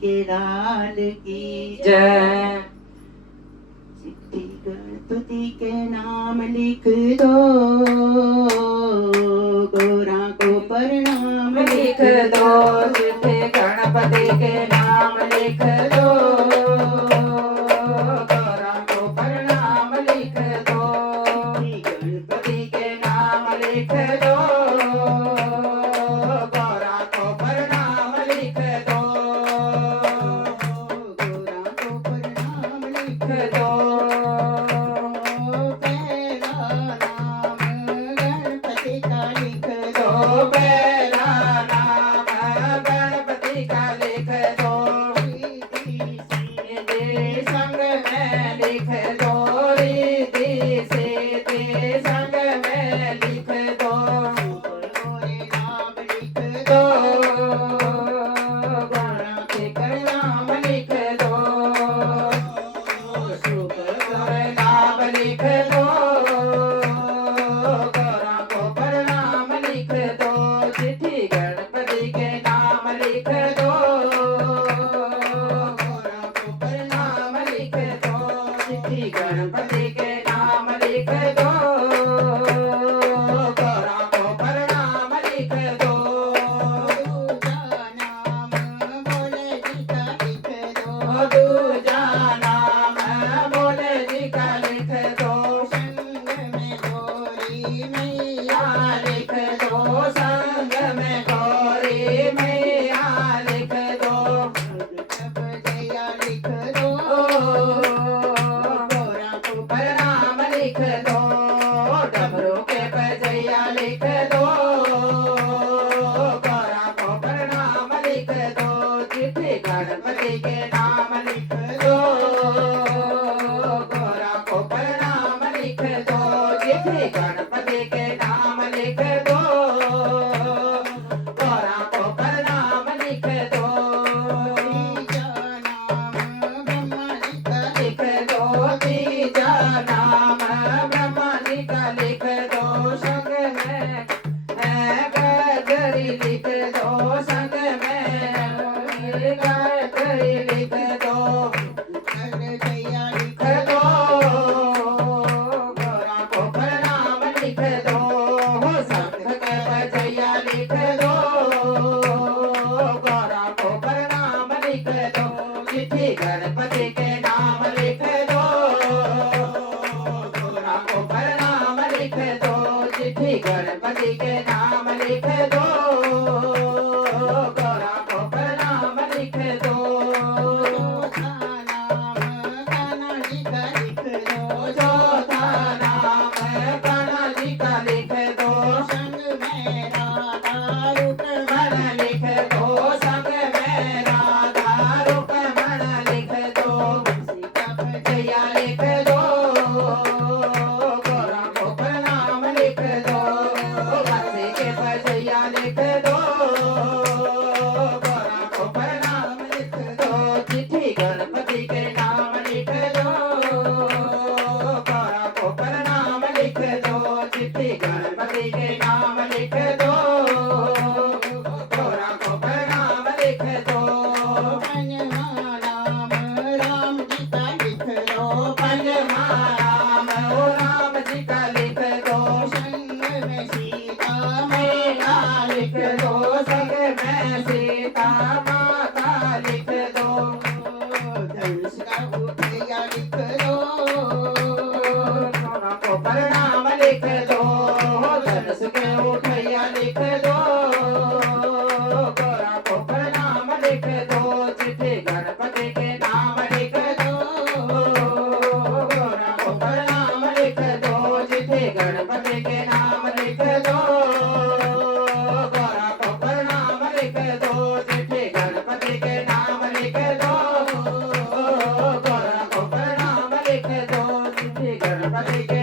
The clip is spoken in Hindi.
के लाल की जय। चिट्ठी गणपति के नाम लिख दो, गोरा को प्रणाम लिख दो, चिट्ठी गणपति के नाम लिख दो, गौरा को प्रणाम लिख दो, गणपति के नाम लिख दो, गौरा को प्रणाम लिख दो, गोरा को प्रणाम लिख लिख दो। दो, पहला नाम गणपति का लिख दो दो, पहला नाम गणपति का लिख दो, रिद्धि संग में लिख दो, रिद्धि सिद्धि संग में लिख दो, गोरे नाम लिख दो दो, गणपति का नाम लिख दो, शुभ गोरे नाम लिख दो, गौरा को प्रणाम लिख दो, चिट्ठी गणपति के नाम लिख दो, गौरा को प्रणाम लिख दो, चिट्ठी गणपति के नाम लिख दो, गौरा को प्रणाम लिख दो, दूजा नाम भोले जी का लिख दो, संग में गौरी मैया लिख दो, संग में गौरी मैया लिख दो, गोरा को प्रणाम लिख दो, डमरू के बजैया लिख दो, गौरा को प्रणाम लिख दो, चिट्ठी गणपति के नाम लिख दो, गौरा को प्रणाम लिख दो, चिट्ठी गणपति के नाम लिख दो, गौरा को प्रणाम लिख दो, तीजा नाम ब्रह्मा जी का लिख तीजा नाम ब्रह्मा जी का लिख दो, संग में गजरी लिख दो, संग में गायत्री लिख दो, भैया लिख लिख दो, गौरा को प्रणाम लिख दो, संग के बजैया लिख दो, गौरा को प्रणाम लिख दो, चिट्ठी गणपति के नाम लिख दो, गौरा को प्रणाम लिख दो, चिट्ठी गणपति के नाम लिख दो, गौरा को प्रणाम लिख दो, चौथा नाम कान्हा जी का लिख दो, मन लिख दो, संग में राधा रुक्मण लिख दो, जया लिख दो, गौरा को प्रणाम लिख दो, बंसी के बजैया लिख दो, गौरा को प्रणाम लिख दो, चिट्ठी गणपति के नाम लिख दो, गौरा को प्रणाम लिख दो, चिट्ठी गणपति के नाम लिख दो, गौरा को प्रणाम लिख दो, पंजमा नाम ओ राम जी का लिख दो, मेला लिख दो, संग में सीता माता लिख दो, गौरा को प्रणाम लिख दो, धनुष के उठैया लिख दो, गौरा को प्रणाम लिख दो, चिट्ठी गणपति के नाम लिख दो, गौरा को प्रणाम लिख दो, चिट्ठी गणपति के नाम लिख दो, गौरा को प्रणाम लिख दो, चिट्ठी गणपति के नाम लिख दो, गौरा को प्रणाम लिख दो, चिट्ठी गणपति के